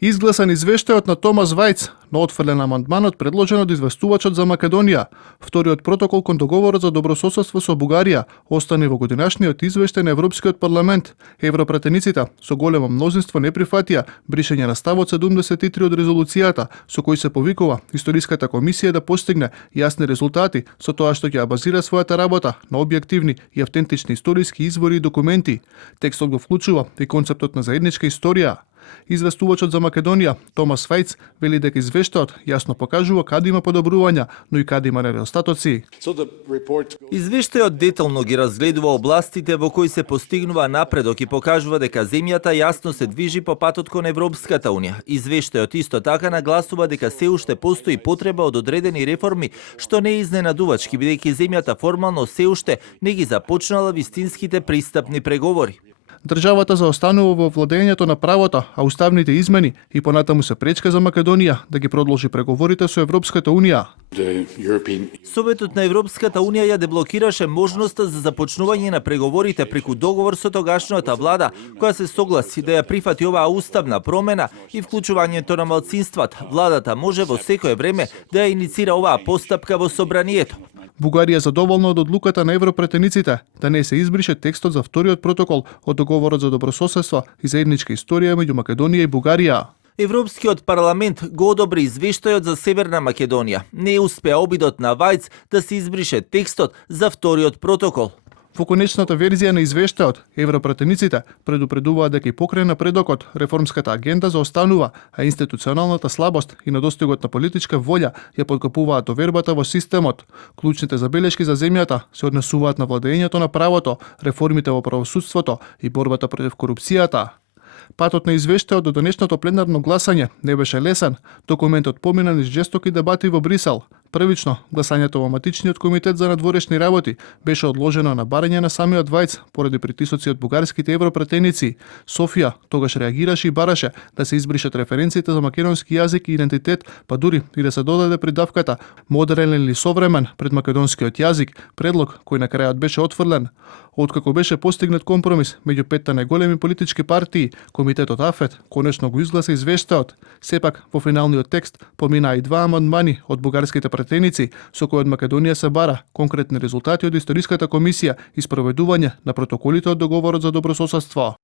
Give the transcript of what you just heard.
Изгласан извештајот на Томас Вајц, но отфрлен амандманот предложен од известувачот за Македонија. Вториот протокол кон договорот за добрососедство со Бугарија остане во годинашниот извештај на Европскиот парламент. Европратениците со големо мнозинство не прифатија бришење на ставот 73 од резолуцијата, со кој се повикува Историската комисија да постигне јасни резултати со тоа што ќе базира својата работа на објективни и автентични историски извори и документи. Текстот го вклучува и концептот на заедничка историја. Известувачот за Македонија, Томас Вајц, вели дека извештајот јасно покажува каде има подобрувања, но и каде има недостатоци. Извештајот детално ги разгледува областите во кои се постигнува напредок и покажува дека земјата јасно се движи по патот кон Европската унија. Извештајот исто така нагласува дека се уште постои потреба од одредени реформи, што не е изненадувачки, бидејќи земјата формално се уште не ги започнала вистинските пристапни преговори. Државата заостанува во владењето на правото, а уставните измени и понатаму се пречка за Македонија да ги продолжи преговорите со Европската унија. Советот на Европската унија ја деблокираше можноста за започнување на преговорите преку договор со тогашната влада, која се согласи да ја прифати оваа уставна промена и вклучувањето на малцинствата. Владата може во секое време да ја иницира оваа постапка во собранието. Бугарија задоволна од одлуката на европратениците да не се избрише текстот за вториот протокол од договорот за добрососедство и заедничка историја меѓу Македонија и Бугарија. Европскиот парламент го одобри извештајот за Северна Македонија. Не успеа обидот на Вајц да се избрише текстот за вториот протокол. Во конечната верзија на извештајот, европратениците предупредуваат дека и покрај напредокот, реформската агенда заостанува, а институционалната слабост и недостигот на политичка волја ја подкопуваат довербата во системот. Клучните забелешки за земјата се однесуваат на владењето на правото, реформите во правосудството и борбата против корупцијата. Патот на извештајот до денешното пленарно гласање не беше лесен. Документот помина низ жестоки дебати во Брисел. Првично, гласањето во матичниот комитет за надворешни работи беше одложено на барање на самиот Вајц поради притисоци од бугарските европратеници. Софија тогаш реагираше и бараше да се избришат референциите за македонски јазик и идентитет, па дури и да се додаде придавката модерен или современ пред македонскиот јазик, предлог кој на крајот беше отфрлен. Откако беше постигнат компромис меѓу петта најголеми политички партии, комитетот АФЕТ конечно го изгласа извештајот. Сепак, во финалниот текст поминаа и два амандмани од бугарските претеници, со кои од Македонија се бара конкретни резултати од Историската комисија и спроведување на протоколите од договорот за добрососедство.